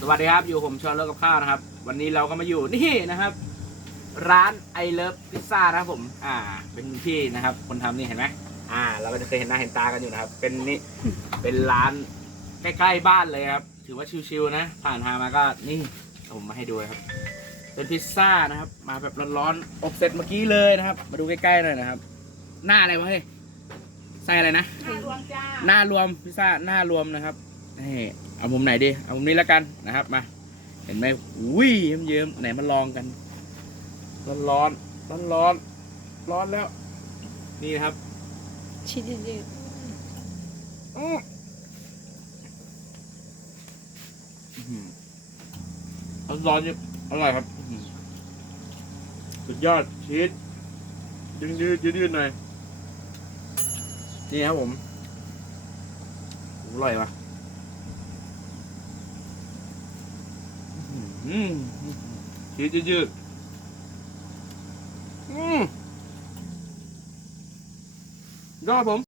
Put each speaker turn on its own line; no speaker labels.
สวัสดีครับ อยู่ผมชอนเลิกกับข้าวนะครับ วันนี้เราก็มาอยู่นี่นะครับ ร้านไอเลิฟพิซซ่านะครับผม อ่า เป็นพี่นะครับ คนทำนี่เห็นไหมอ่า เราก็จะเคยเห็นหน้าเห็นตากันอยู่นะครับ เป็นนี่เป็นร้านใกล้ๆบ้านเลยครับ ถือว่าชิวๆนะ ผ่านทางมาก็นี่เอาผมมาให้ดูครับ เป็นพิซซ่านะครับ มาแบบร้อนๆอบเสร็จเมื่อกี้เลยนะครับ มาดูใกล้ๆหน่อยนะครับ หน้าอะไรวะเฮ้ยใส่อะไรนะ
หน้ารวมจ้า
หน้ารวมพิซซ่าหน้ารวมนะครับ นี่เอามุมไหนดี เอามุมนี้แล้วกันนะครับมา เห็นไหมอุ้ยเยิ้มๆไหนมาลองกัน ร้อนร้อนร้อนร้อนๆร้อนแล้ว นี่นะครับ
ชิ้นยืด
อื้ออื้อหือร้อนๆยังอร่อยครับอื้อหือสุดยอดชีสยืดยืดยืดยืดหน่อยนี่ครับผมอร่อยวะ อื้อหือชีสยืดยืดอืมยอดผม